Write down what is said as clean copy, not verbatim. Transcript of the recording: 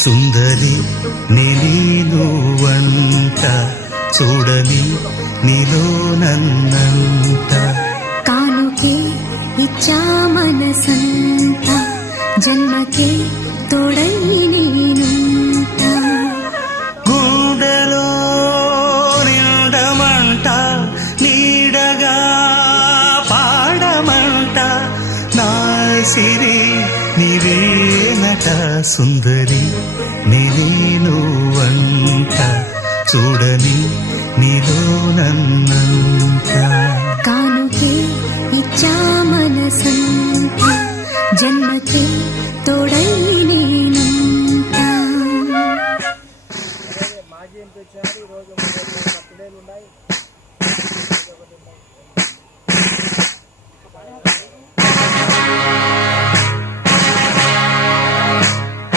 సుందరి నేను వంట చూడని నీలో నన్నంట కానుకే ఇచ్చా మనసంత జన్మకే తోడై నేనుంట గుండెలో నిండమంట నీడగా పాడమంట నా సిరి నీవేనట సుందరి నేను వంట చూడని నీలో నన్నంత కానుకే ఇచ్చా మనసంత జన్మకే తోడై